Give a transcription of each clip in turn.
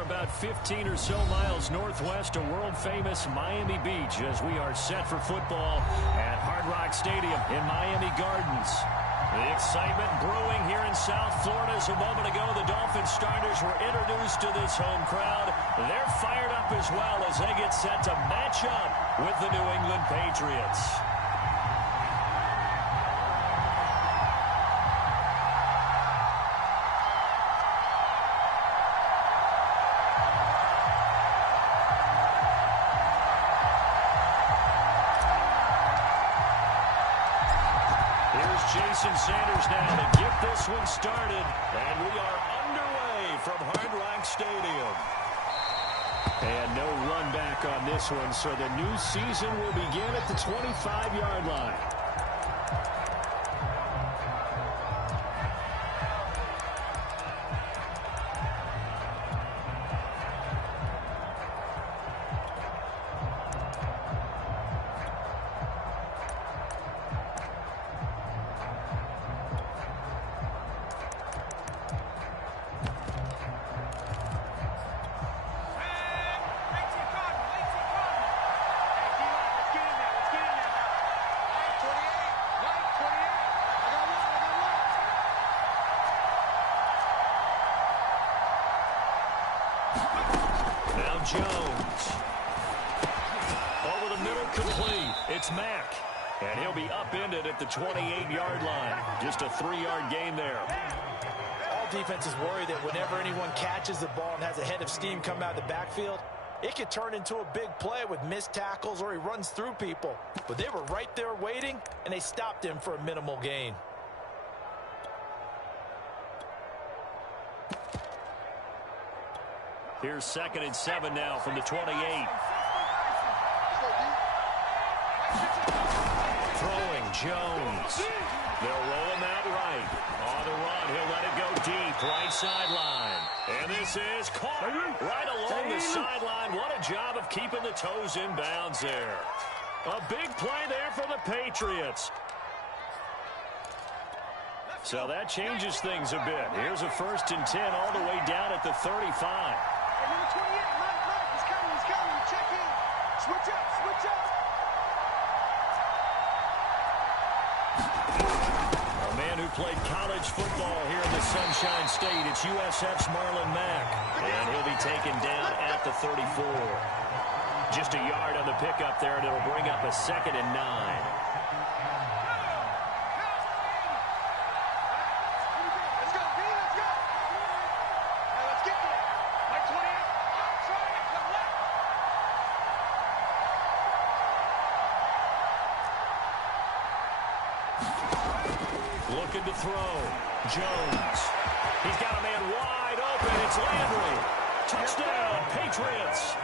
are about 15 or so miles northwest of world-famous Miami Beach as we are set for football at Hard Rock Stadium in Miami Gardens. The excitement brewing here in South Florida as a moment ago the Dolphins starters were introduced to this home crowd. They're fired up as well as they get set to match up with the New England Patriots. Jason Sanders now to get this one started, and we are underway from Hard Rock Stadium. And no run back on this one, so the new season will begin at the 25-yard line. Jones. Over the middle, complete. It's Mack. And he'll be upended at the 28-yard line. Just a 3-yard gain there. All defenses worry that whenever anyone catches the ball and has a head of steam come out of the backfield, it could turn into a big play with missed tackles or he runs through people. But they were right there waiting, and they stopped him for a minimal gain. Here's 2nd and 7 now from the 28. Throwing Jones. They'll roll him out right. On the run, he'll let it go deep. Right sideline. And this is caught right along the sideline. What a job of keeping the toes in bounds there. A big play there for the Patriots. So that changes things a bit. Here's a 1st and 10 all the way down at the 35. Number 28, Mike, he's coming, check in. Switch up. A man who played college football here in the Sunshine State, it's USF's Marlon Mack. And he'll be taken down at the 34. Just a yard on the pickup there, and it'll bring up a 2nd and 9. Looking to throw. Jones. He's got a man wide open. It's Landry. Touchdown, Patriots.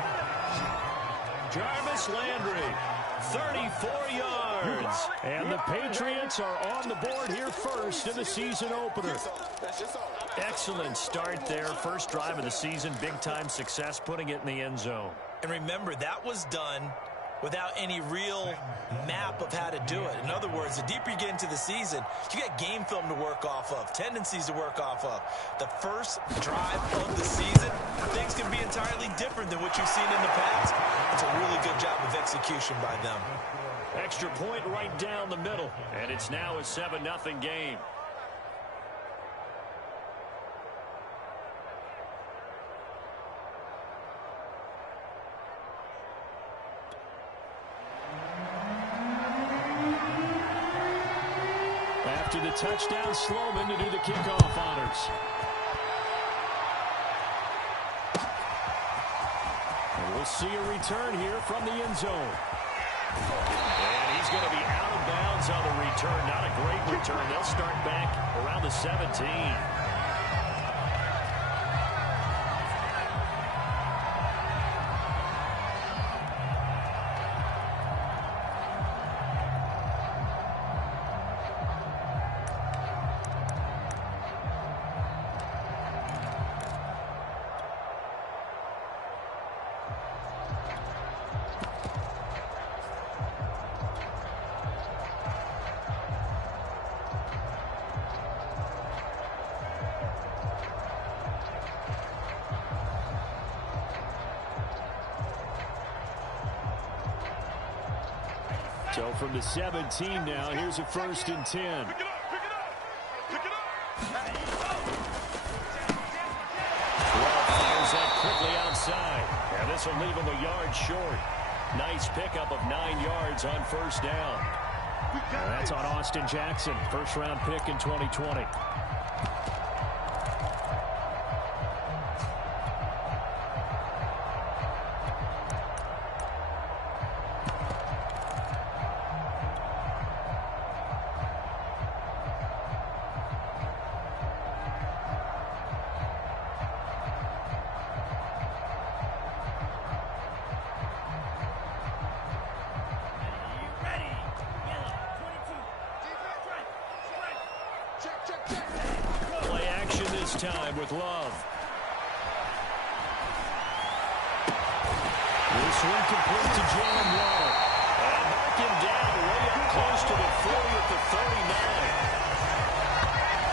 Jarvis Landry, 34 yards. And the Patriots are on the board here first in the season opener. Excellent start there. First drive of the season. Big-time success putting it in the end zone. And remember, that was done without any real map of how to do it. In other words, the deeper you get into the season, you got game film to work off of, tendencies to work off of. The first drive of the season, things can be entirely different than what you've seen in the past. It's a really good job of execution by them. Extra point right down the middle, and it's now a 7-0 game. After the touchdown, Sloman to do the kickoff honors. And we'll see a return here from the end zone. And he's going to be out of bounds on the return. Not a great return. They'll start back around the 17. from the 17 now. Here's a 1st and 10. Fires that quickly outside. And this will leave him a yard short. Nice pickup of 9 yards on 1st down. And that's on Austin Jackson, 1st-round pick in 2020. Play action this time with Love. This one complete to Jalen Waddle. And mark him down way up close to the 40 at the 39.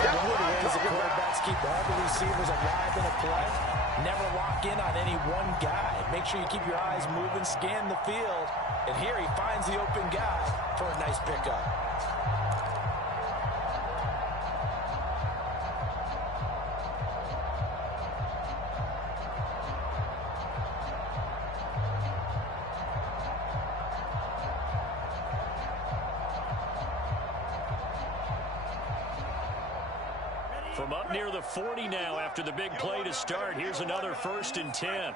One of the ways the quarterbacks keep all the receivers alive in a play, never lock in on any one guy. Make sure you keep your eyes moving, scan the field. And here he finds the open guy for a nice pickup. From up near the 40 now after the big play to start. Here's another 1st and 10.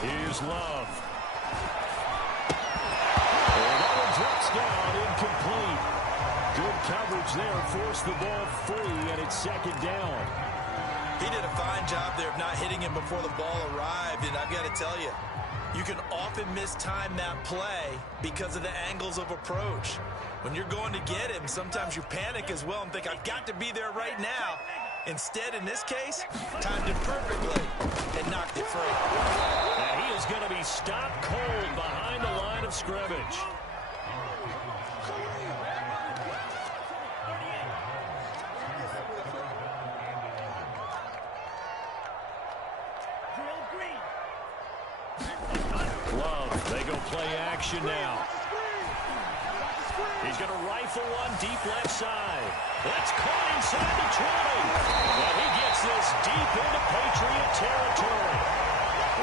Here's Love. And that one drops down, incomplete. Good coverage there, forced the ball free, and it's 2nd down. He did a fine job there of not hitting him before the ball arrived, and I've got to tell you, you can often mistime that play because of the angles of approach. When you're going to get him, sometimes you panic as well and think, I've got to be there right now. Instead, in this case, timed it perfectly and knocked it free. And he is going to be stopped cold behind the line of scrimmage. Love, they go play action now. He's going to rifle one deep left side. That's caught inside the 20. And he gets this deep into Patriot territory.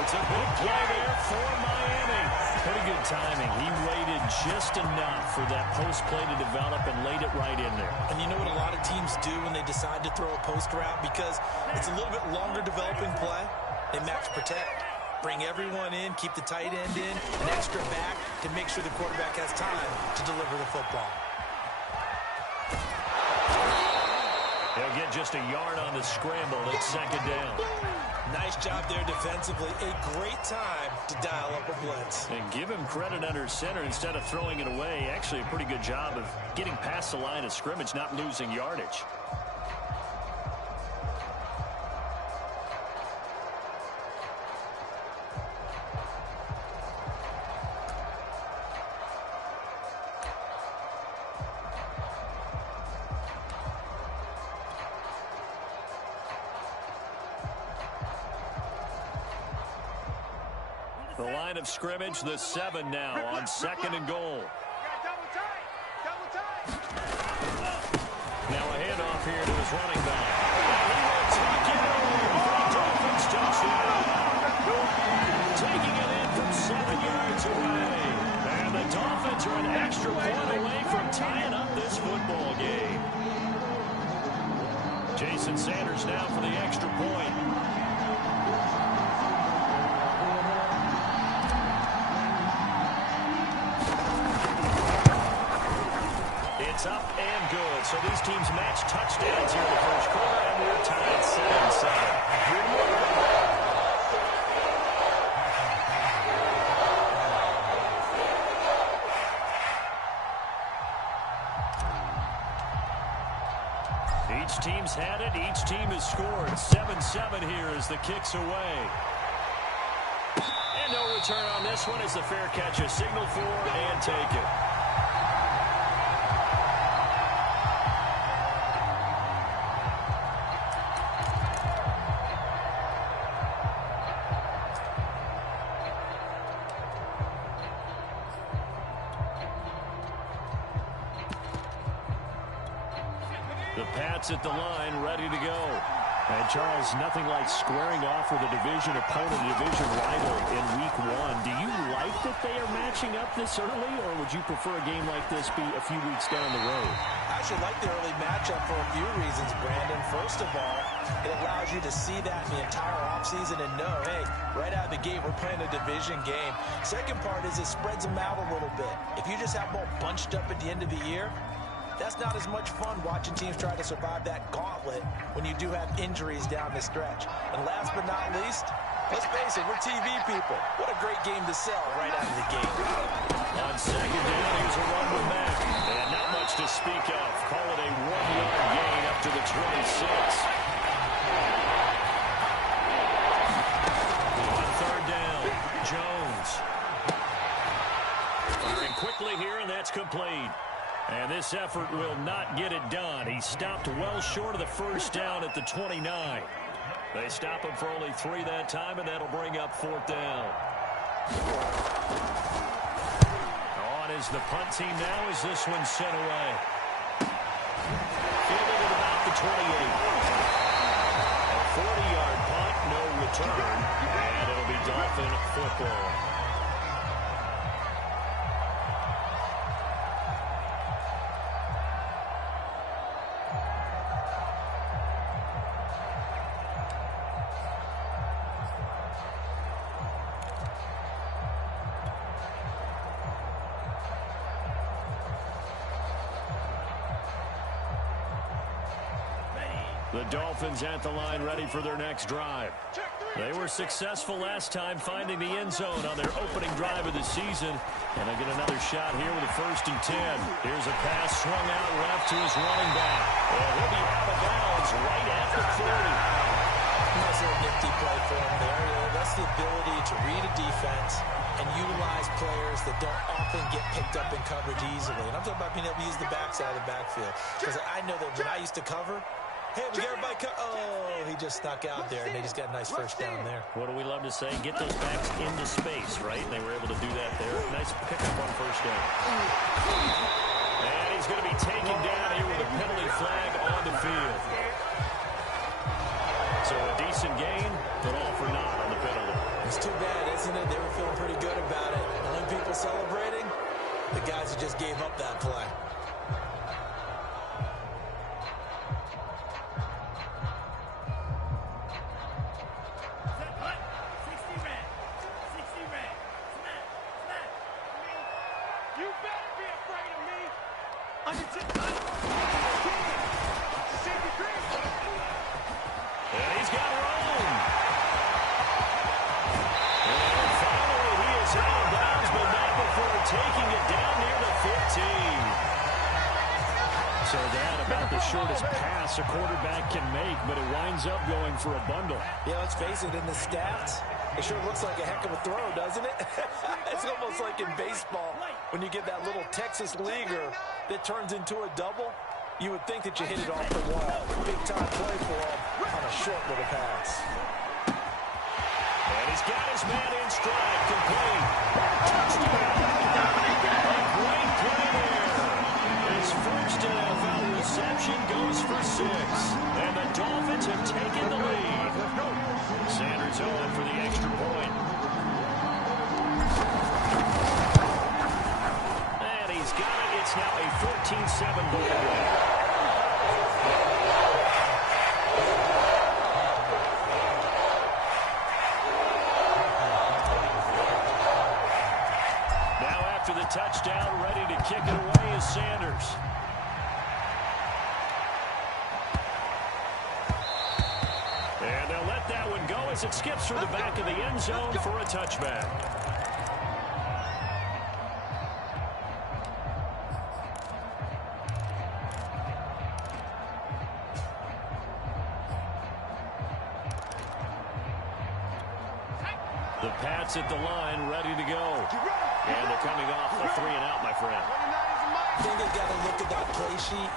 It's a big play there for Miami. Pretty good timing. He waited just enough for that post play to develop and laid it right in there. And you know what a lot of teams do when they decide to throw a post route? Because it's a little bit longer developing play. They max protect. Bring everyone in, keep the tight end in, an extra back to make sure the quarterback has time to deliver the football. They'll get just a yard on the scramble. It's 2nd down. Nice job there defensively. A great time to dial up a blitz. And give him credit under center instead of throwing it away. Actually, a pretty good job of getting past the line of scrimmage, not losing yardage. The line of scrimmage, the 7 now on 2nd and goal. Now a handoff here to his running back. And he will tuck it away for a Dolphins touchdown. Taking it in from 7 yards away. And the Dolphins are an extra point away from tying up this football game. Jason Sanders now for the extra point. It's up and good. So these teams match touchdowns here in the 1st quarter, and we're tied 7-7. Each team's had it. Each team has scored. 7-7 here as the kick's away. And no return on this one as the fair catch is signaled for and taken. The Pats at the line, ready to go. And, Charles, nothing like squaring off with a division opponent, a division rival in Week 1. Do you like that they are matching up this early, or would you prefer a game like this be a few weeks down the road? I actually like the early matchup for a few reasons, Brandon. First of all, it allows you to see that in the entire offseason and know, hey, right out of the gate, we're playing a division game. Second part is it spreads them out a little bit. If you just have them all bunched up at the end of the year, that's not as much fun watching teams try to survive that gauntlet when you do have injuries down the stretch. And last but not least, let's face it, we're TV people. What a great game to sell right out of the gate. On second down, here's a run with Mack. And not much to speak of. Call it a 1-yard gain up to the 26. On third down, Jones. Firing quickly here, and that's complete. And this effort will not get it done. He stopped well short of the first down at the 29. They stop him for only 3 that time, and that'll bring up fourth down. On is the punt team now as this one's sent away. Fielded at about the 28. A 40-yard punt, no return, and it'll be Dolphin football. The Dolphins at the line, ready for their next drive. They were successful last time finding the end zone on their opening drive of the season. And they get another shot here with a 1st and 10. Here's a pass swung out left to his running back. And he'll be out of bounds right at the 30. Nice little nifty play for him there. That's the ability to read a defense and utilize players that don't often get picked up in coverage easily. And I'm talking about being able to use the backside of the backfield. Because I know that when I used to cover, hey, we got everybody oh, he just snuck out there, and they just got a nice first down there. What do we love to say? Get those backs into space, right? And they were able to do that there. Nice pickup on first down. And he's going to be taken down here with a penalty flag on the field. So a decent gain, but all for naught on the penalty. It's too bad, isn't it? They were feeling pretty good about it. Only people celebrating, the guys who just gave up that play. So that about the shortest pass a quarterback can make, but it winds up going for a bundle. Yeah, let's face it, in the stats, it sure looks like a heck of a throw, doesn't it? It's almost like in baseball, when you get that little Texas leaguer that turns into a double, you would think that you hit it off the wall. Big time play for him on a short little pass. And he's got his man in stride, complete. Touchdown. A great play there. His first NFL reception goes for 6. And the Dolphins have taken the lead. Sanders on for the extra point. And he's got it. It's now a 14-7 ball game. The touchdown, ready to kick it away is Sanders. And they'll let that one go as it skips through the back of the end zone for a touchback. The Pats at the line, ready to go. And they're coming off a 3 and out, my friend. I think they've got to look at that play sheet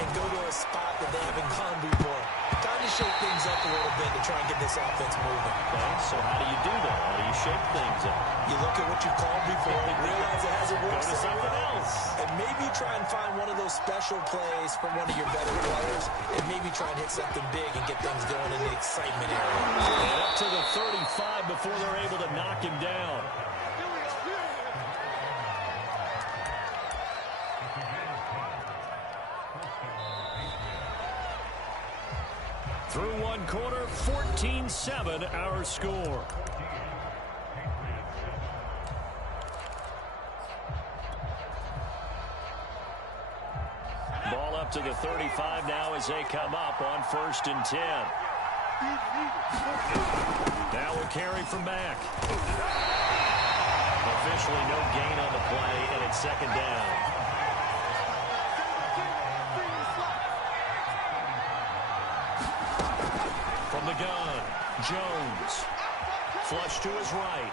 and go to a spot that they haven't gone before. Time to shake things up a little bit to try and get this offense moving. Okay, so how do you do that? How do you shake things up? You look at what you called before and realize it hasn't worked. Go to something else. And maybe maybe you try and find one of those special plays from one of your better players and maybe try and hit something big and get things going in the excitement area. And up to the 35 before they're able to knock him down. Through one quarter, 14-7 our score. Ball up to the 35 now as they come up on 1st and 10. Now we'll carry from back. Officially no gain on the play, and it's 2nd down. From the gun, Jones. Flush to his right.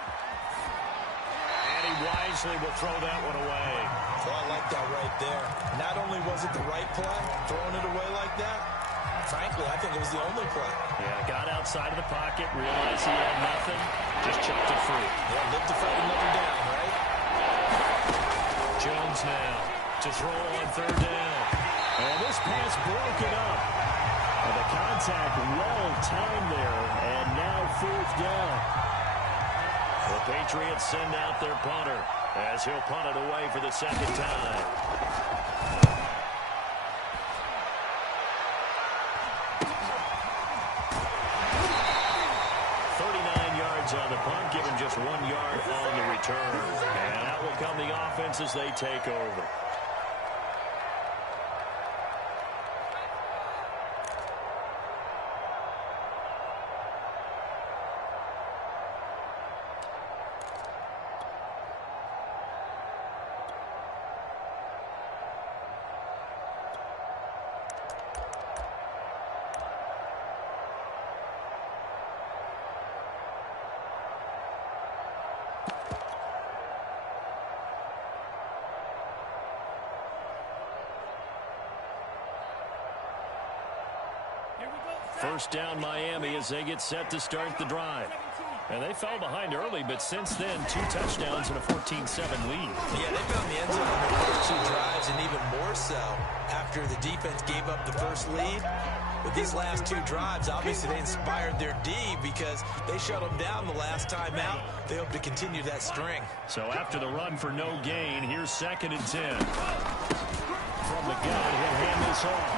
And he wisely will throw that one away. Well, I like that right there. Not only was it the right play, throwing it away like that, frankly, I think it was the only play. Yeah, got outside of the pocket, realized he had nothing, just chucked it free. Yeah, live to fight another down, right? Jones now to throw on 3rd down. And this pass broken up. And the contact well timed there, and now 4th down. The Patriots send out their punter as he'll punt it away for the 2nd time. On the punt, give him just 1 yard on the return. And out will come the offense as they take over. First down Miami as they get set to start the drive. And they fell behind early, but since then, 2 touchdowns and a 14-7 lead. Yeah, they found the end zone on their first 2 drives, and even more so after the defense gave up the first lead. But these last 2 drives, obviously they inspired their D because they shut them down the last time out. They hope to continue that string. So after the run for no gain, here's 2nd and 10. From the gun, he'll hand this off.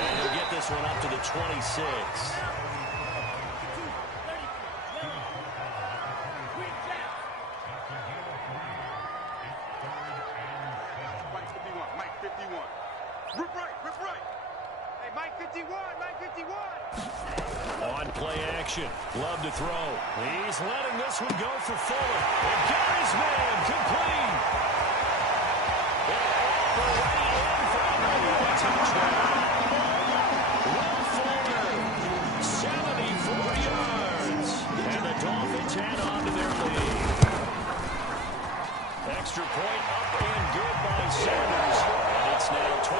And he'll get this one up to the 26. Mike 51. Rip right. Hey, Mike 51. On play action. Love to throw. He's letting this one go for Fuller. And got his man complete. Touchdown. Will Fuller, 74 yards. And the Dolphins head on to their lead. Extra point up and good by Sanders. And it's now 21-7.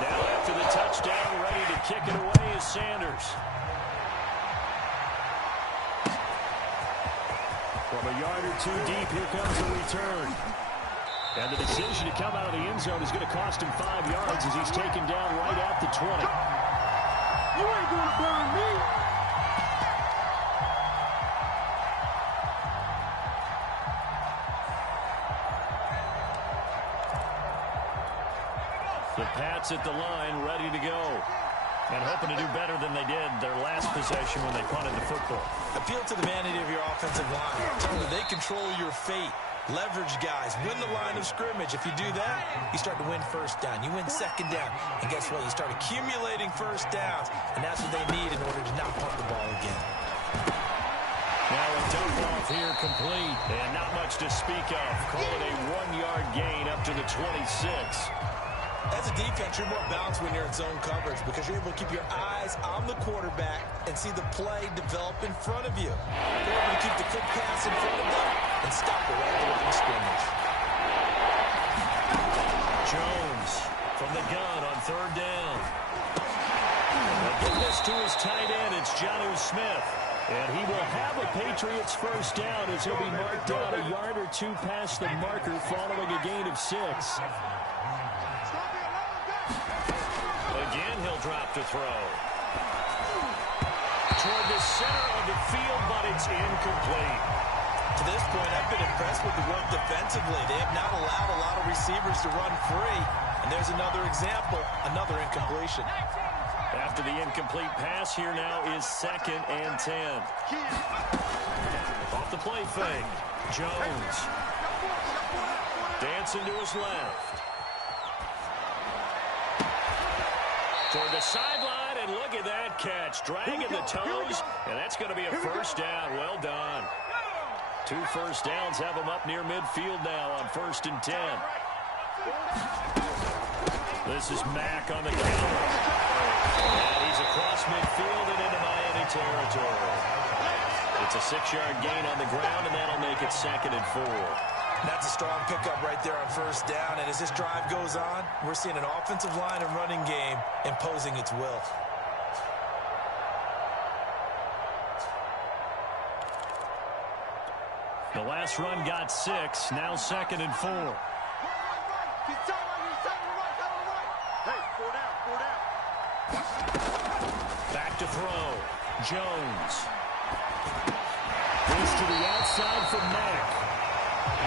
Now after the touchdown, ready to kick it away is Sanders. From a yard or 2 deep, here comes the return. And the decision to come out of the end zone is going to cost him 5 yards as he's taken down right at the 20. You ain't gonna burn me. The Pats at the line, ready to go. And hoping to do better than they did their last possession when they punted the football. Appeal to the vanity of your offensive line. Tell them they control your fate. Leverage guys. Win the line of scrimmage. If you do that, you start to win 1st down. You win 2nd down. And guess what? You start accumulating 1st downs. And that's what they need in order to not punt the ball again. Now a dump off here complete. And not much to speak of. Call it a 1-yard gain up to the 26. As a defense, you're more balanced when you're in zone coverage because you're able to keep your eyes on the quarterback and see the play develop in front of you. You're able to keep the quick pass in front of them and stop it right at the line of scrimmage. Jones from the gun on 3rd down. They'll give this to his tight end. It's Jonnu Smith. And he will have a Patriots first down as he'll be marked down a yard or two past the marker following a gain of 6. Again, he'll drop to throw. Toward the center of the field, but it's incomplete. To this point, I've been impressed with the work defensively. They have not allowed a lot of receivers to run free. And there's another example, another incompletion. After the incomplete pass, here now is 2nd and 10. Off the play fake. Jones. Dancing to his left. Toward the sideline, and look at that catch. Dragging the toes, and that's going to be a first down. Well done. 2 first downs have him up near midfield now on 1st and 10. This is Mack on the counter. And he's across midfield and into Miami territory. It's a 6-yard gain on the ground, and that'll make it 2nd and 4. That's a strong pickup right there on 1st down. And as this drive goes on, we're seeing an offensive line and running game imposing its will. The last run got 6. Now 2nd and 4. Back to throw. Jones. Goes to the outside for Mack.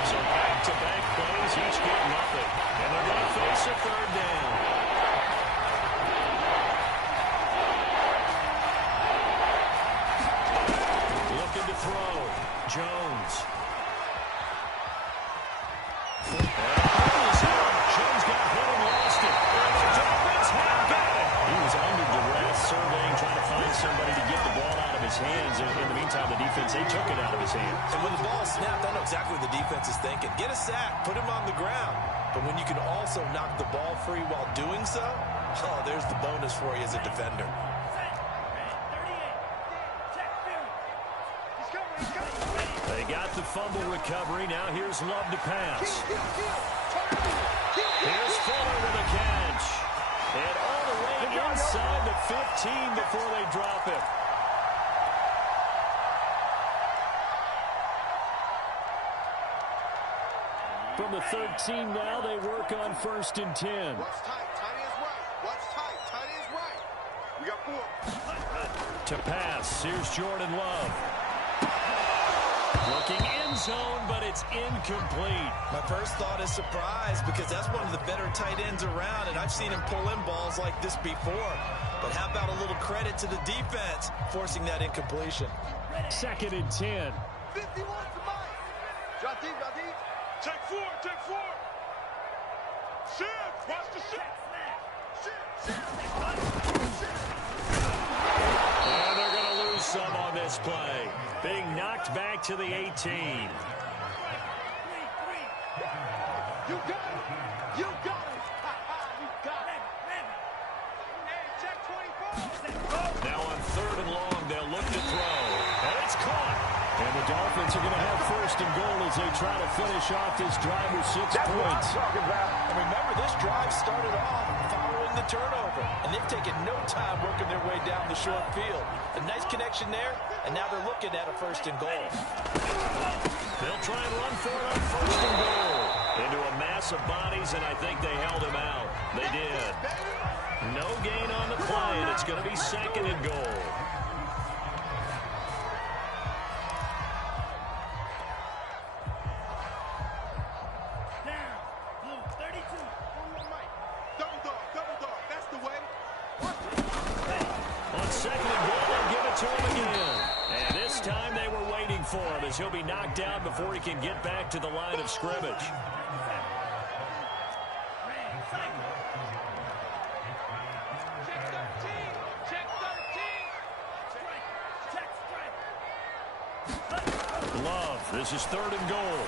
So back-to-back plays, each get nothing. And they're going to face a 3rd down. Looking to throw. Jones. Jones got hit and lost it. The Dolphins have got it. He was under duress, surveying, trying to find somebody to get the ball out of his hands. In the meantime, the defense, they took it out of his hands. And when the ball snapped, I know exactly what the defense is thinking. Get a sack, put him on the ground. But when you can also knock the ball free while doing so, oh, there's the bonus for you as a defender. They got the fumble recovery. Now here's Love to pass. Here's Fuller with a catch. And all the way inside the 15 before they drop it. From the 13 now, they work on 1st and 10. Watch tight, tight ends right. Watch tight, tight ends right. We got 4. To pass, here's Jordan Love. Looking end zone, but it's incomplete. My first thought is surprise because that's one of the better tight ends around, and I've seen him pull in balls like this before. But how about a little credit to the defense forcing that incompletion? 2nd and 10. 51 to Mike. Drop deep, drop deep. Take 4, take 4. Shift, watch the shift. And they're going to lose some on this play. Being knocked back to the 18. You got it. You got it. You got it. Hey, check 24. Now on 3rd and long, they'll look to throw. And it's caught. And the Dolphins are going to have 1st and goal as they try to finish off this drive with 6 points. And remember, this drive started off following the turnover. And they've taken no time working their way down the short field. A nice connection there, and now they're looking at a 1st and goal. They'll try and run for it on 1st and goal. Into a mass of bodies, and I think they held him out. They did. No gain on the play, and it's going to be 2nd and goal. For him as he'll be knocked down before he can get back to the line of scrimmage. Love, this is 3rd and goal.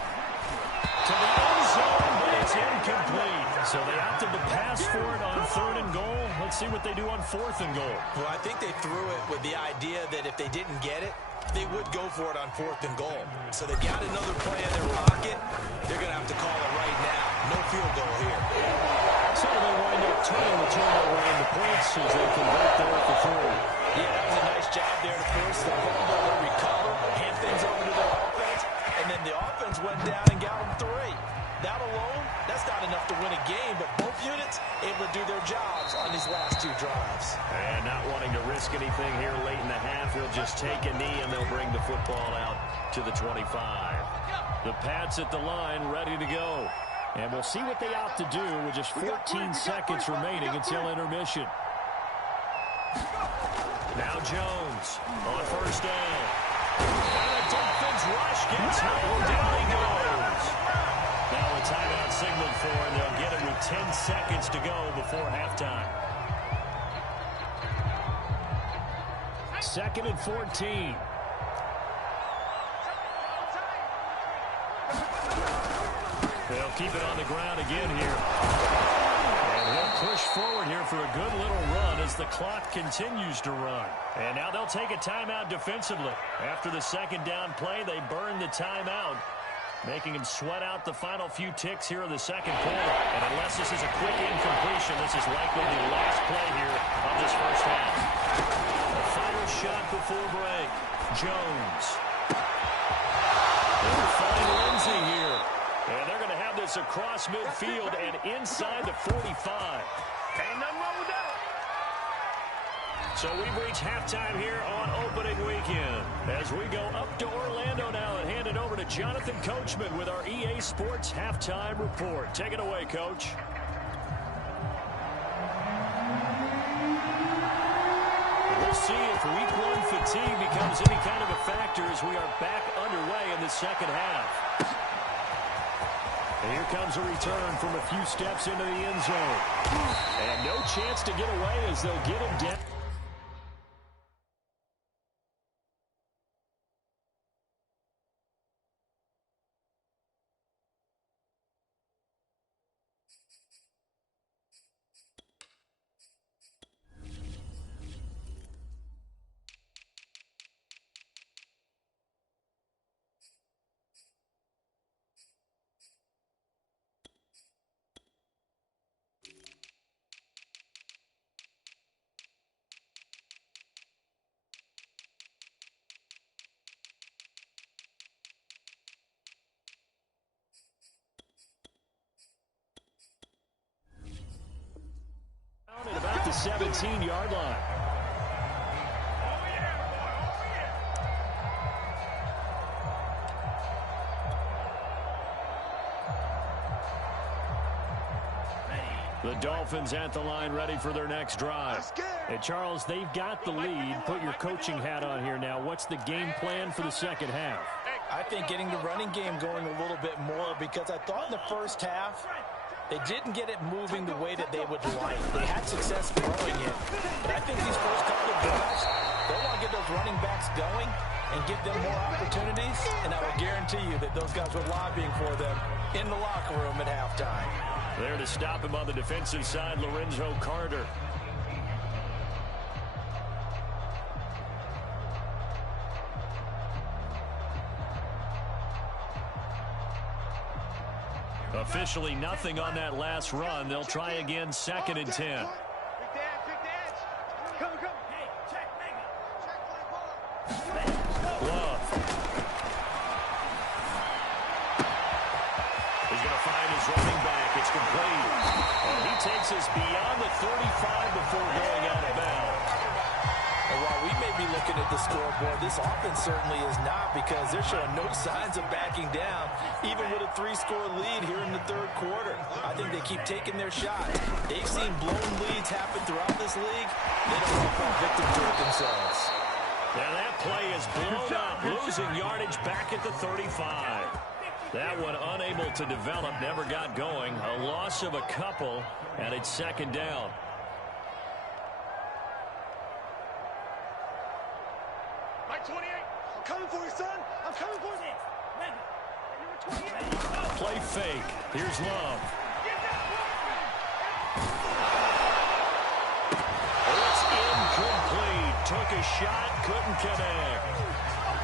To the end zone, but it's incomplete. So they opted to pass for it on 3rd and goal. Let's see what they do on 4th and goal. Well, I think they threw it with the idea that if they didn't get it, they would go for it on 4th and goal. So they got another play in their pocket. They're going to have to call it right now. No field goal here. So they wind up turning the turnover into points as they convert there for 3. Yeah, that was a nice job there to force the fumble, to recover, hand things over to their offense, and then the offense went down and got them 3. That alone, that's not enough to win a game, but both units able to do their jobs on these last 2 drives. And not wanting to risk anything here late in the half, he'll just take a knee and they'll bring the football out to the 25. The Pats at the line, ready to go. And we'll see what they opt to do with just 14 seconds remaining until intermission. Now Jones on first down. And a Dolphins rush gets home. Down he goes. Now a timeout signaled for, and they'll get it with 10 seconds to go before halftime. 2nd and 14. They'll keep it on the ground again here. And he'll push forward here for a good little run as the clock continues to run. And now they'll take a timeout defensively. After the 2nd down play, they burn the timeout, making him sweat out the final few ticks here in the 2nd quarter. And unless this is a quick incompletion, this is likely the last play here of this first half. The final shot before break. Jones. They'll find Lindsey here. And they're going to have this across midfield and inside the 45. Ain't nothing wrong with that. So we've reached halftime here on opening weekend. As we go up to Orlando now and hand it over to Jonathan Coachman with our EA Sports Halftime Report. Take it away, Coach. We'll see if week 1 fatigue becomes any kind of a factor as we are back underway in the 2nd half. And here comes a return from a few steps into the end zone. And no chance to get away as they'll get him down. At about the 17-yard line. The Dolphins at the line, ready for their next drive. And Charles, they've got the lead. Put your coaching hat on here now. What's the game plan for the 2nd half? I think getting the running game going a little bit more, because I thought in the first half they didn't get it moving the way that they would like. They had success throwing it, but I think these first couple of drives, they want to get those running backs going and give them more opportunities, and I will guarantee you that those guys were lobbying for them in the locker room at halftime. There to stop him on the defensive side, Lorenzo Carter. Officially nothing on that last run. They'll try again, 2nd and 10. Love. He's going to find his running back. It's complete. And he takes us beyond the 35 before going out of bounds. And while we may be looking at the scoreboard, this offense certainly is not, because they're showing no signs of backing down, even with a 3-score lead here in the 3rd quarter. I think they keep taking their shots. They've seen blown leads happen throughout this league. They don't want to fall victim to it themselves. Now that play is blown up, losing yardage back at the 35. That one unable to develop, never got going. A loss of a couple, and it's 2nd down. Like 28. I'm coming for you, son. I'm coming for you. Play fake. Here's Love. It's incomplete. Took a shot, couldn't connect.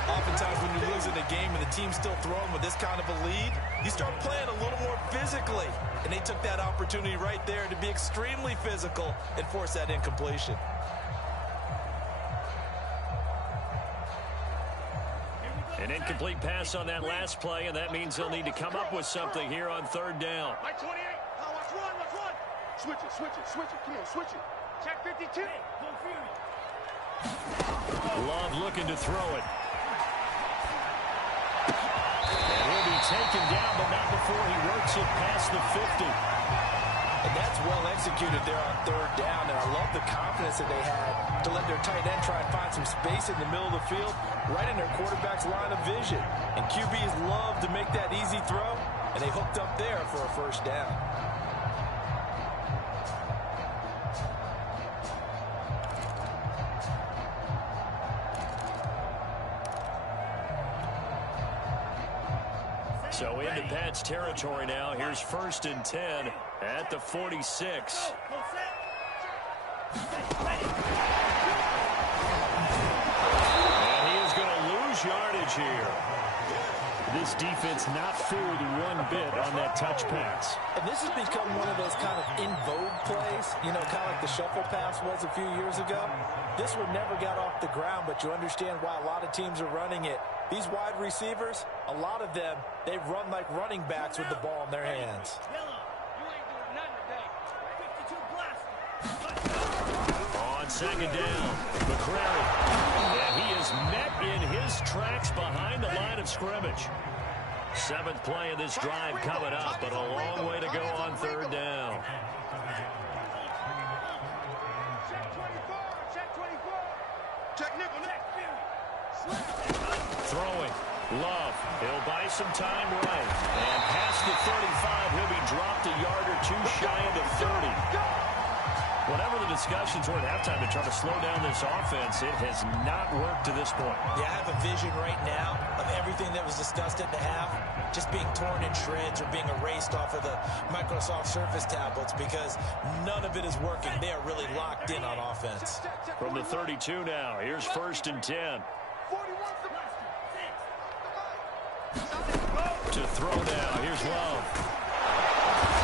Oftentimes when you're losing a game and the team's still throwing with this kind of a lead, you start playing a little more physically. And they took that opportunity right there to be extremely physical and force that incompletion. An incomplete pass on that last play, and that means they'll need to come up with something here on third down. Like 28. Let's run, let's run. Switch it, switch it, switch it. Come on, switch it. Check 52. Go Fury. Love looking to throw it. And he'll be taken down, but not before he works it past the 50. And that's well executed there on third down. And I love the confidence that they had to let their tight end try and find some space in the middle of the field, right in their quarterback's line of vision. And QBs love to make that easy throw, and they hooked up there for a first down. So into Pat's territory now. Here's 1st and 10 at the 46. And he is going to lose yardage here. This defense not fooled one bit on that touch pass. And this has become one of those kind of in vogue plays, you know, kind of like the shuffle pass was a few years ago. This one never got off the ground, but you understand why a lot of teams are running it. These wide receivers, a lot of them, they run like running backs with the ball in their hands. On 2nd down, McCrary. And he is met in his tracks behind the line of scrimmage. 7th play of this drive coming up, but a long way to go on 3rd down. Throwing. Love. He'll buy some time right. And past the 35, he'll be dropped a yard or two shy of the 30. Whatever the discussions were at halftime to try to slow down this offense, it has not worked to this point. Yeah, I have a vision right now of everything that was discussed at the half just being torn in shreds or being erased off of the Microsoft Surface tablets because none of it is working. They are really locked in on offense. From the 32 now, here's 1st and 10. To throw now, here's Love.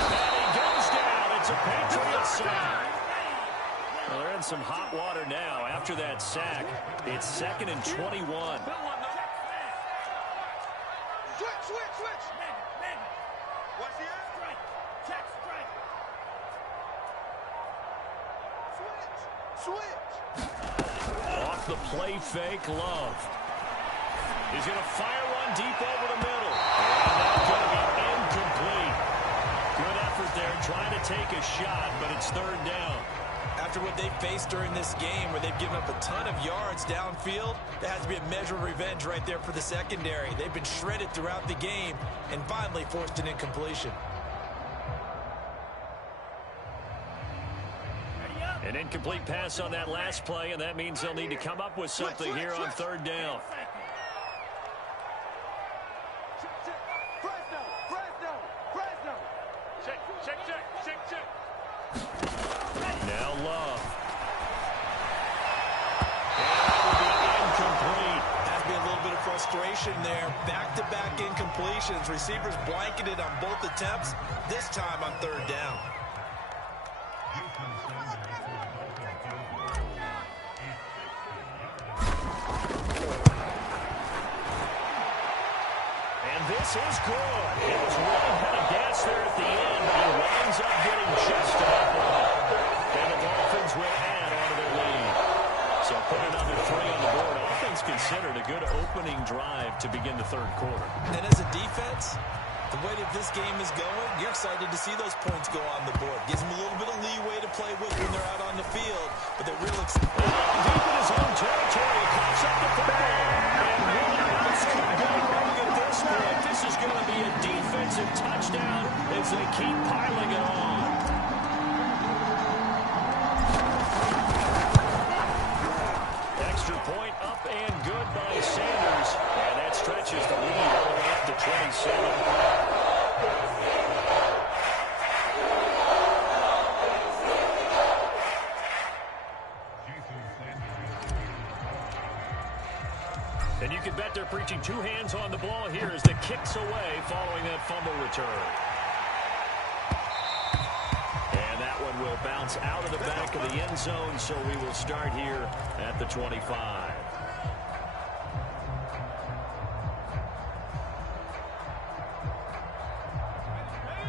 And he goes down. It's a Patriots sack. Well, they're in some hot water now. After that sack, it's 2nd and 21. Switch. What's the end? Check. Switch. Off the play fake, Love. He's going to fire one deep over the middle. And that's going to be incomplete. Good effort there, trying to take a shot, but it's 3rd down. After what they've faced during this game where they've given up a ton of yards downfield, there has to be a measure of revenge right there for the secondary. They've been shredded throughout the game and finally forced an incompletion. An incomplete pass on that last play, and that means they'll need to come up with something here on 3rd down. Check. Now Love. And that will be incomplete. Has to be a little bit of frustration there. Back-to-back incompletions. Receivers blanketed on both attempts, this time on 3rd down. And this is good. It was really kind of gas there at the end, but he winds up getting just enough of it. And the Dolphins will add on to their lead. So put another 3 on the board. Offense considered a good opening drive to begin the 3rd quarter. And as a defense, the way that this game is going, you're excited to see those points go on the board. Gives them a little bit of leeway to play with when they're out on the field, but they're real excited. Deep in his own territory, he coughs up the football. And one else could go wrong at this point. This is going to be a defensive touchdown as they keep piling it on. Extra point up and good by Sanders. And that stretches the lead all the way up to 27. And you can bet they're preaching 2 hands on the ball here as the kick's away following that fumble return. And that one will bounce out of the back of the end zone, so we will start here at the 25.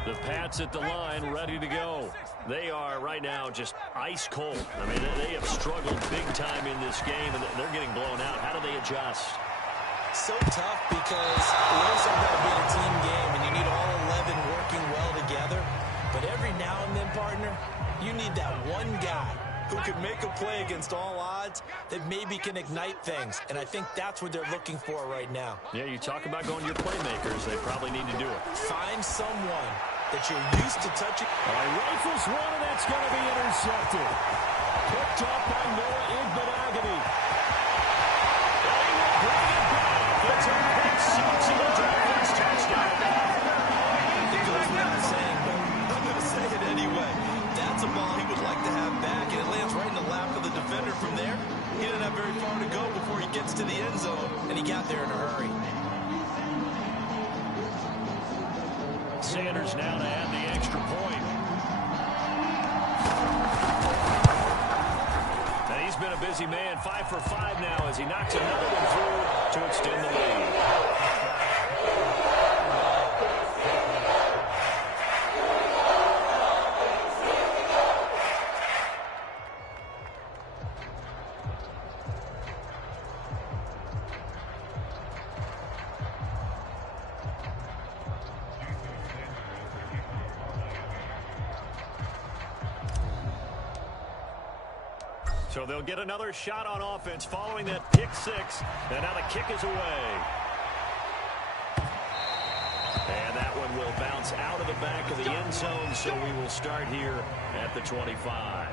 The Pats at the line, ready to go. They are right now just ice cold. I mean, they have struggled big time in this game, and they're getting blown out. How do they adjust? So tough because it is about being a team game, and you need all 11 working well together. But every now and then, partner, you need that one guy who can make a play against all odds that maybe can ignite things. And I think that's what they're looking for right now. Yeah, you talk about going to your playmakers. They probably need to do it. Find someone that you're used to touching. All right, rifles one, and that's going to be intercepted. Picked up by Noah Igbenogany. They will bring it back. It's a pick six in the Dolphins touchdown. It goes without saying, but I'm going to say it anyway. That's a ball he would like to have back, and it lands right in the lap of the defender from there. He didn't have very far to go before he gets to the end zone, and he got there in a hurry. Sanders now to add the extra point. And he's been a busy man, 5 for 5 now as he knocks another one through to extend the lead. So they'll get another shot on offense following that pick six. And now the kick is away. And that one will bounce out of the back of the end zone. So we will start here at the 25.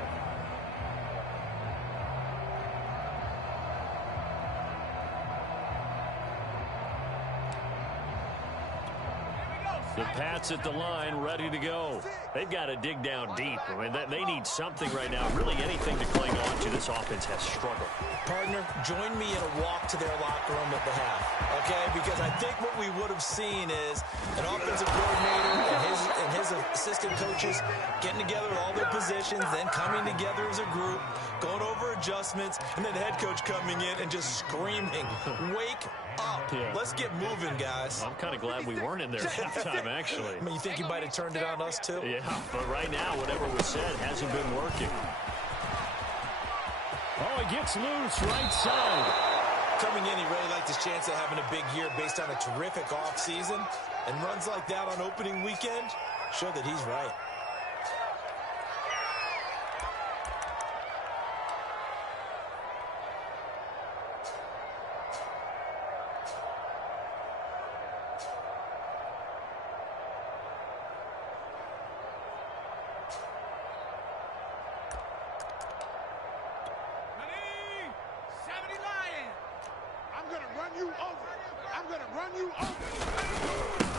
The Pats at the line, ready to go. They've got to dig down deep. I mean, they need something right now, really anything to cling on to. This offense has struggled. Partner, join me in a walk to their locker room at the half, okay? Because I think what we would have seen is an offensive coordinator and his assistant coaches getting together with all their positions, then coming together as a group, going over adjustments, and then the head coach coming in and just screaming, wake up. Yeah. Let's get moving, guys. I'm kind of glad we weren't in there at halftime, actually. I mean, you think he might have turned it on us, too? Yeah, but right now, whatever was said hasn't been working. Oh, he gets loose right side. Coming in, he really liked his chance of having a big year based on a terrific offseason. And runs like that on opening weekend show that he's right.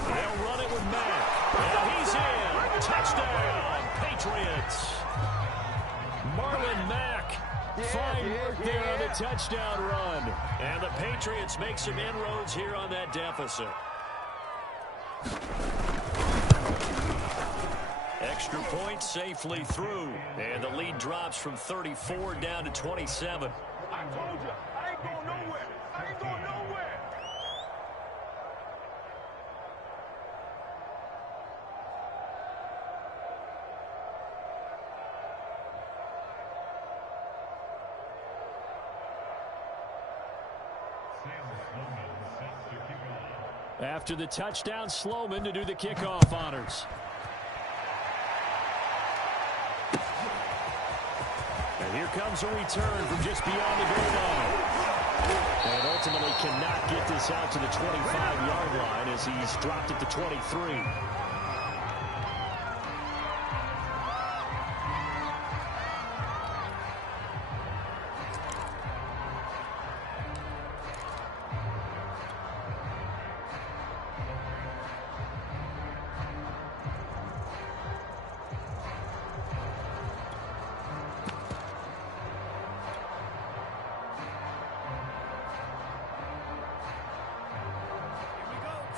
They'll run it with Mack. And he's in. Touchdown, Patriots. Marlon Mack. Fine work there on the touchdown run. And the Patriots make some inroads here on that deficit. Extra point safely through. And the lead drops from 34 down to 27. I told you, I ain't going nowhere. I ain't going nowhere. After the touchdown, Sloman to do the kickoff honors. And here comes a return from just beyond the goal line. And ultimately cannot get this out to the 25-yard line as he's dropped it to 23.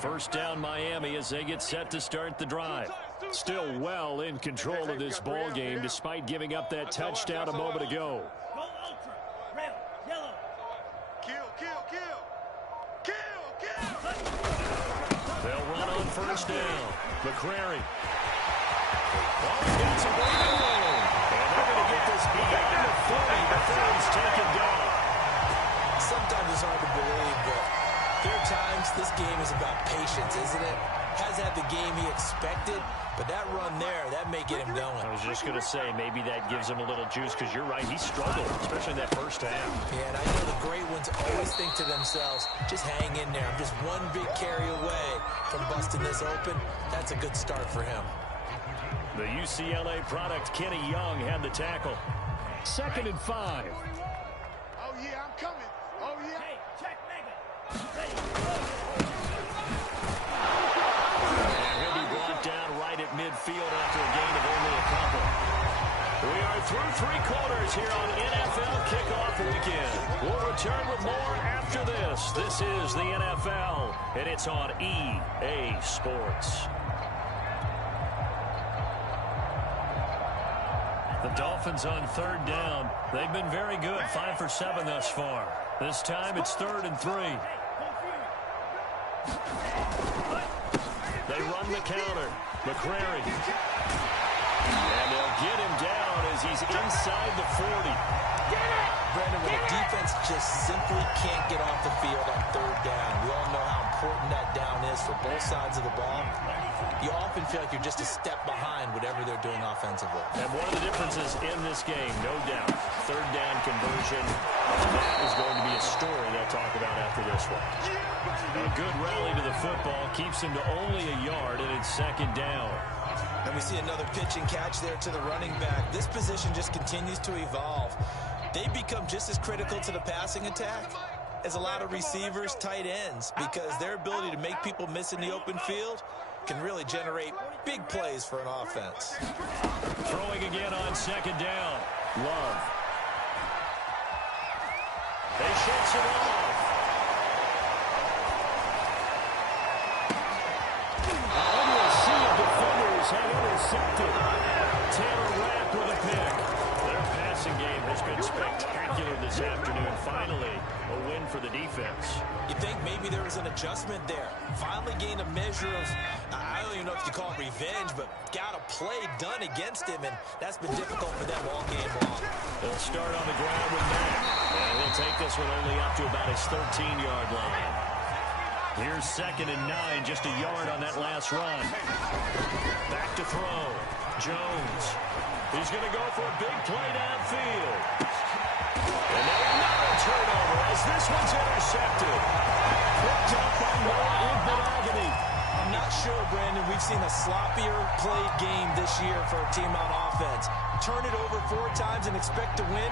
First down Miami as they get set to start the drive. Still well in control of this ball game despite giving up that touchdown a moment ago. Go ultra. Red, yellow. Kill. They'll run on first down. McCrary Oh, he got some breathing room. And they're going to get this back to the 40 before he's taken down. Sometimes it's hard to believe, but there are times this game is about patience, isn't it? Has had the game he expected, but that run there, that may get him going. I was just going to say, maybe that gives him a little juice, because you're right, he struggled, especially in that first half. Yeah, and I know the great ones always think to themselves, just hang in there. I'm just one big carry away from busting this open. That's a good start for him. The UCLA product, Kenny Young, had the tackle. 2nd and 5. Oh, yeah, I'm coming. Oh, yeah. Hey, check, Megan. And he'll be brought down right at midfield after a gain of only a couple. We are through 3 quarters here on NFL Kickoff Weekend. We'll return with more after this. This is the NFL, and it's on EA Sports. The Dolphins on 3rd down. They've been very good, 5 for 7 thus far. This time it's 3rd and 3. They run the counter. McCrary. And they'll get him down as he's inside the 40. Brandon, when a defense just simply can't get off the field on 3rd down, we all know how important that down is for both sides of the ball. You often feel like you're just a step behind whatever they're doing offensively. And one of the differences in this game, no doubt, 3rd down conversion. That is going to be a story they'll talk about after this one. A good rally to the football keeps him to only a yard, and it's 2nd down. And we see another pitch and catch there to the running back. This position just continues to evolve. They become just as critical to the passing attack as a lot of receivers, tight ends, because their ability to make people miss in the open field can really generate big plays for an offense. Throwing again on 2nd down. Love. They shakes it off. Only a sea of defenders have intercepted. Taylor Rapp with a pick. Their passing game has been spectacular this afternoon. Finally, a win for the defense. You think maybe there was an adjustment there. Finally gained a measure of, I don't even know if you call it revenge, but got a play done against him, and that's been difficult for them all game long. They'll start on the ground with Matt. And he'll take this one only up to about his 13-yard line. Here's 2nd and 9, just a yard on that last run. Back to throw. Jones. He's going to go for a big play downfield. And now another turnover as this one's intercepted. Picked up by Noah Igbinoghene. I'm not sure, Brandon, we've seen a sloppier played game this year for a team on offense. Turn it over 4 times and expect to win?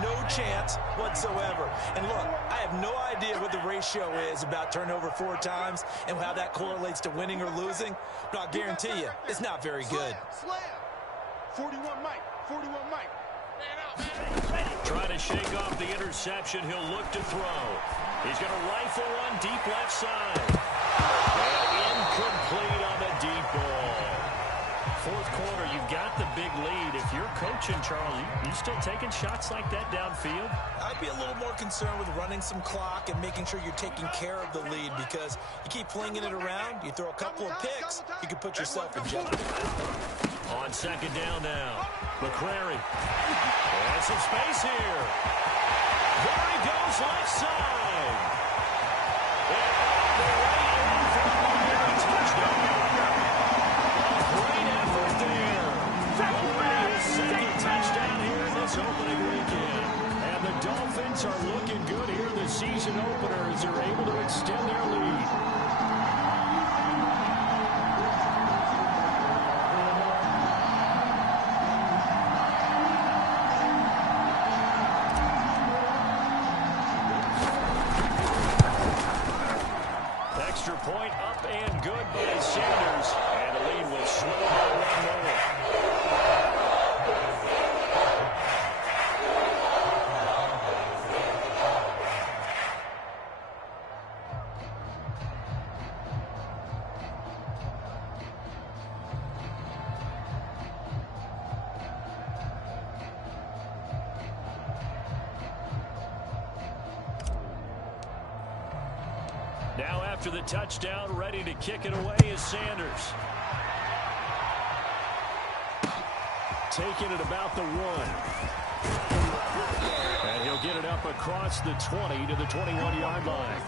No chance whatsoever. And look, I have no idea what the ratio is about turnover 4 times and how that correlates to winning or losing, but I'll guarantee you, it's not very good. Slam. 41 Mike. 41 Mike. Trying to shake off the interception. He'll look to throw. He's going to rifle one deep left side. And incomplete on the deep ball. 4th quarter, you've got the big lead. If you're coaching, Charles, you still taking shots like that downfield? I'd be a little more concerned with running some clock and making sure you're taking care of the lead, because you keep flinging it around, you throw a couple of picks, you can put yourself in jeopardy. On 2nd down now, McCrary. And some space here. There he goes left side. And all the way in for a touchdown. Great effort there. Already his 2nd touchdown here in this opening weekend. And the Dolphins are looking good here in the season opener as they're able to extend their lead. Extra point up and good by Sanders. And the lead will slow down one more. Now after the touchdown, ready to kick it away is Sanders. taken at about the 1. And he'll get it up across the 20 to the 21-yard line.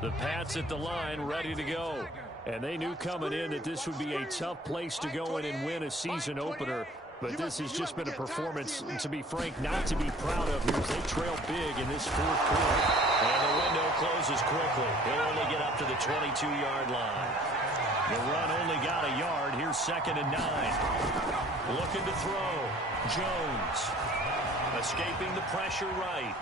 The Pats at the line, ready to go. And they knew coming in that this would be a tough place to go in and win a season opener. But this has just been a performance, to be frank, not to be proud of here as they trail big in this fourth quarter. And the window closes quickly. He'll only get up to the 22-yard line. The run only got a yard. Here's 2nd and 9. Looking to throw. Jones. Escaping the pressure right.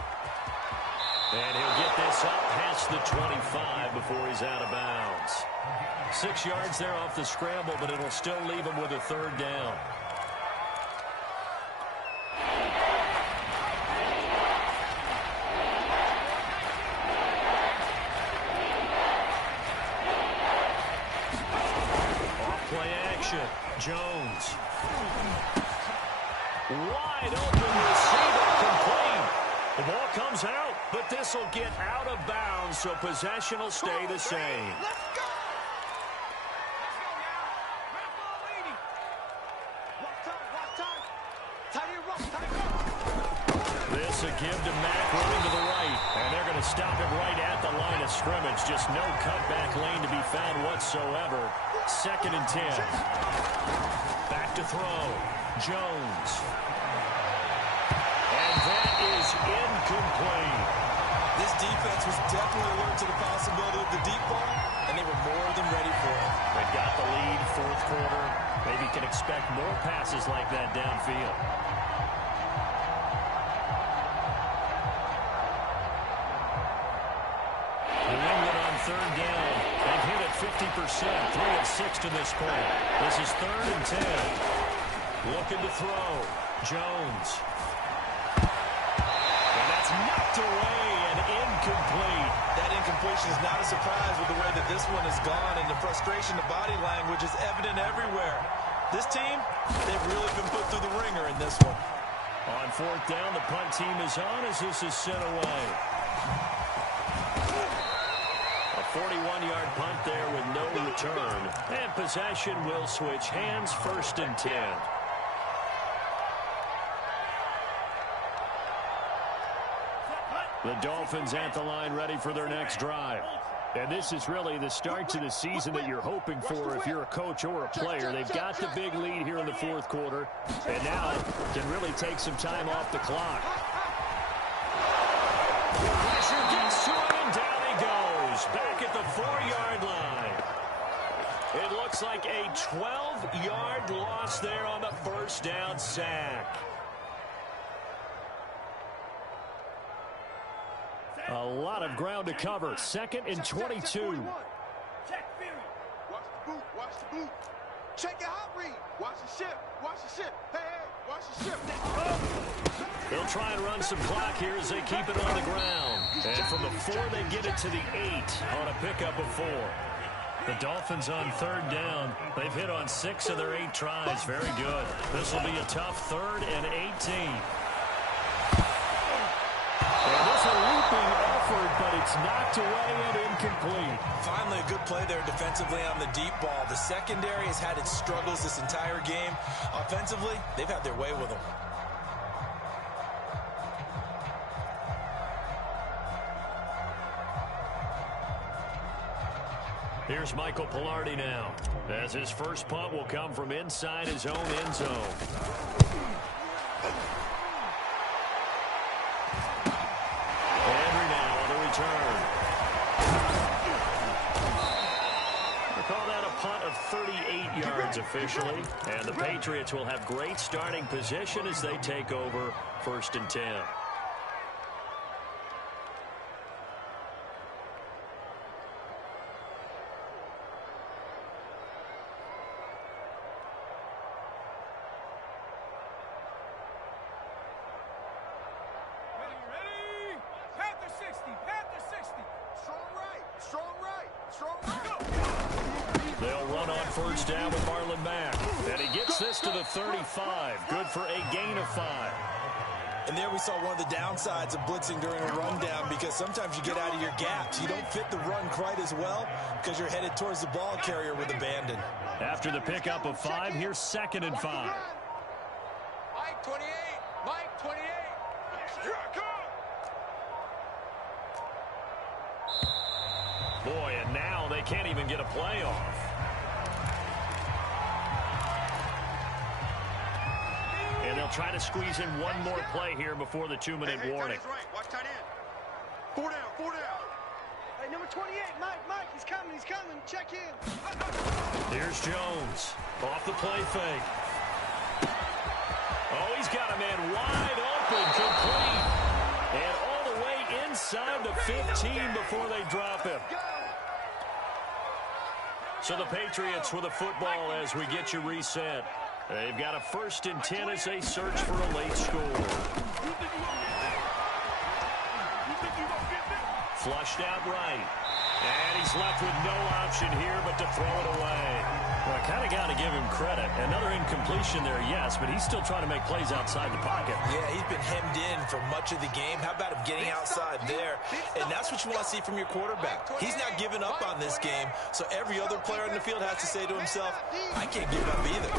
And he'll get this up past the 25 before he's out of bounds. 6 yards there off the scramble, but it'll still leave him with a 3rd down. Off-play action. Jones. Wide open receiver, complete. The ball comes out, but this will get out of bounds, so possession will stay the same. This a give to Mack running to the right, and they're going to stop him right at the line of scrimmage. Just no cutback lane to be found whatsoever. 2nd and 10. Back to throw. Jones. And that is incomplete. This defense was definitely alert to the possibility of the deep ball, and they were more than ready for it. They've got the lead, 4th quarter. Maybe can expect more passes like that downfield. New England on 3rd down. They've hit it 50%, 3 of 6 to this point. This is 3rd and 10. Looking to throw. Jones. And that's knocked away and incomplete. That incompletion is not a surprise with the way that this one has gone, and the frustration, the body language is evident everywhere. This team, they've really been put through the ringer in this one. On 4th down, the punt team is on as this is sent away. A 41-yard punt there with no return. And possession will switch hands, 1st and 10. The Dolphins at the line ready for their next drive. And this is really the start to the season that you're hoping for if you're a coach or a player. They've got the big lead here in the 4th quarter, and now can really take some time off the clock. Pressure gets to him, and down he goes. Back at the 4-yard line. It looks like a 12-yard loss there on the 1st down sack. A lot of ground to cover. 2nd and 22. Watch the boot. Watch the boot. Check it out, read. Watch the ship. Watch the ship. Hey, watch the ship. They'll try and run some clock here as they keep it on the ground. And from the 4, they get it to the 8 on a pickup of 4. The Dolphins on 3rd down. They've hit on 6 of their 8 tries. Very good. This will be a tough 3rd and 18. And this a looping effort, but it's knocked away and incomplete. Finally, a good play there defensively on the deep ball. The secondary has had its struggles this entire game. Offensively, they've had their way with them. Here's Michael Pilardi now, as his first punt will come from inside his own end zone. Henry now on the return. They call that a punt of 38 yards officially, and the Patriots will have great starting position as they take over 1st and 10. They'll run on 1st down with Marlon Mack. And he gets this to the 35. Good for a gain of 5. And there we saw one of the downsides of blitzing during a rundown, because sometimes you get out of your gaps. You don't fit the run quite as well because you're headed towards the ball carrier with abandon. After the pickup of 5, here's 2nd and 5. Mike 28. Mike 28. Here I come. Boy, and now they can't even get a play off. And they'll try to squeeze in one more play here before the 2-minute warning. Right. Watch tight end. 4 down, 4 down. Hey, number 28, Mike, he's coming. Check in. Here's Jones. Off the play fake. Oh, he's got a man wide open, complete. And all the way inside the 15 before they drop him. So the Patriots with a football as we get you reset. They've got a 1st and 10 as they search for a late score. Flushed out right. And he's left with no option here but to throw it away. Well, I kind of got to give him credit. Another incompletion there, yes, but he's still trying to make plays outside the pocket. Yeah, he's been hemmed in for much of the game. How about him getting outside there? And that's what you want to see from your quarterback. He's not giving up on this game, so every other player on the field has to say to himself, I can't give up either.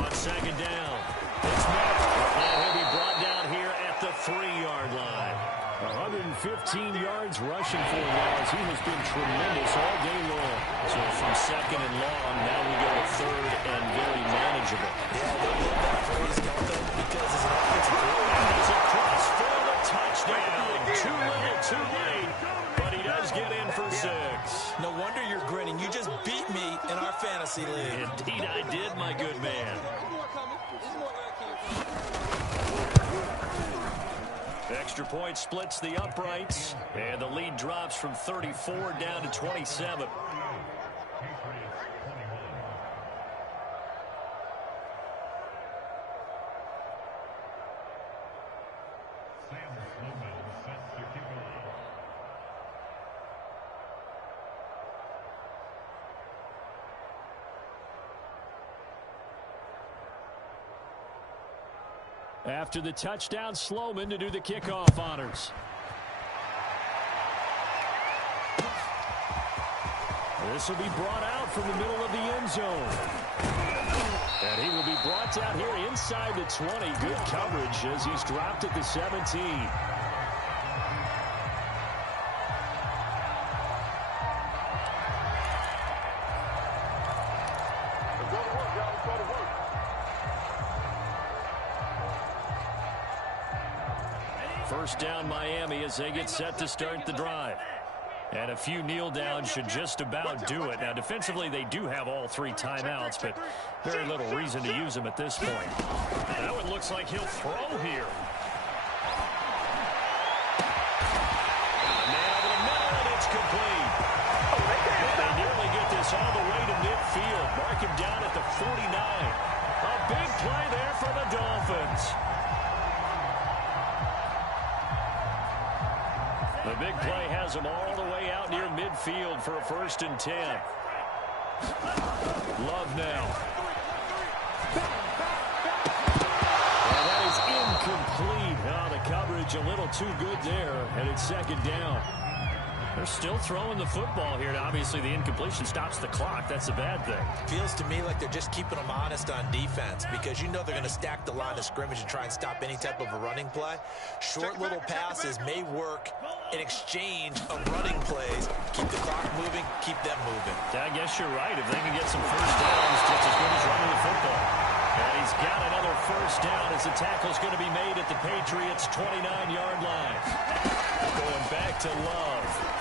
On 2nd down, it's Matt. And he'll be brought down here at the 3-yard line. 115 yards rushing for him as he has been tremendous all day long. So from 2nd and long, now we go to 3rd and very manageable. Yeah, they love that phrase, don't they? Because it's an offensive quarterback. And it's across for the touchdown. Too little, too late, but he does get in for 6. No wonder you're grinning. You just beat me in our fantasy league. Indeed I did, my good man. Extra point splits the uprights, and the lead drops from 34 down to 27. After the touchdown, Sloman to do the kickoff honors. This will be brought out from the middle of the end zone. And he will be brought down here inside the 20. Good coverage as he's dropped at the 17. First down Miami as they get set to start the drive. And a few kneel downs should just about do it. Now defensively they do have all 3 timeouts, but very little reason to use them at this point. Now it looks like he'll throw here. Man over the middle, and it's complete. They nearly get this all the way to midfield. Mark him down at the 49. A big play there for the Dolphins. The big play has him all the way out near midfield for a 1st and 10. Love now. And that is incomplete. Oh, the coverage a little too good there, and it's 2nd down. They're still throwing the football here. Now, obviously, the incompletion stops the clock. That's a bad thing. Feels to me like they're just keeping them honest on defense, because you know they're going to stack the line of scrimmage and try and stop any type of a running play. Short little passes may work in exchange of running plays. Keep the clock moving, keep them moving. I guess you're right. If they can get some first downs, just as good as running the football. And he's got another 1st down as the tackle's going to be made at the Patriots' 29-yard line. Going back to Love.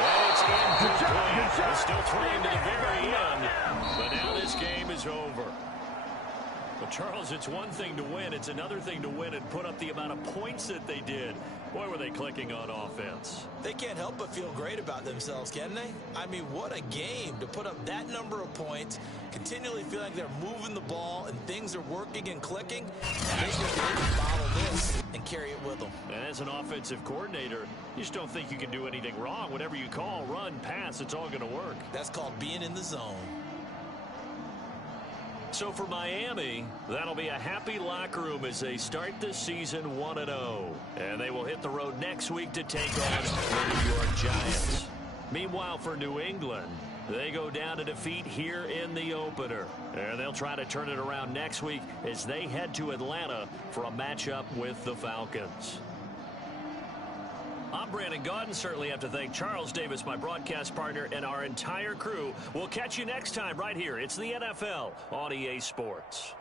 And it's incomplete. They're still throwing to the very end, but now this game is over. But, Charles, it's one thing to win. It's another thing to win and put up the amount of points that they did. Boy, were they clicking on offense. They can't help but feel great about themselves, can they? I mean, what a game to put up that number of points, continually feel like they're moving the ball and things are working and clicking. And they just need to follow this and carry it with them. And as an offensive coordinator, you just don't think you can do anything wrong. Whatever you call, run, pass, it's all going to work. That's called being in the zone. So for Miami, that'll be a happy locker room as they start this season 1-0. And they will hit the road next week to take on the New York Giants. Meanwhile, for New England, they go down to defeat here in the opener. And they'll try to turn it around next week as they head to Atlanta for a matchup with the Falcons. I'm Brandon Gaudin. Certainly have to thank Charles Davis, my broadcast partner, and our entire crew. We'll catch you next time right here. It's the NFL on EA Sports.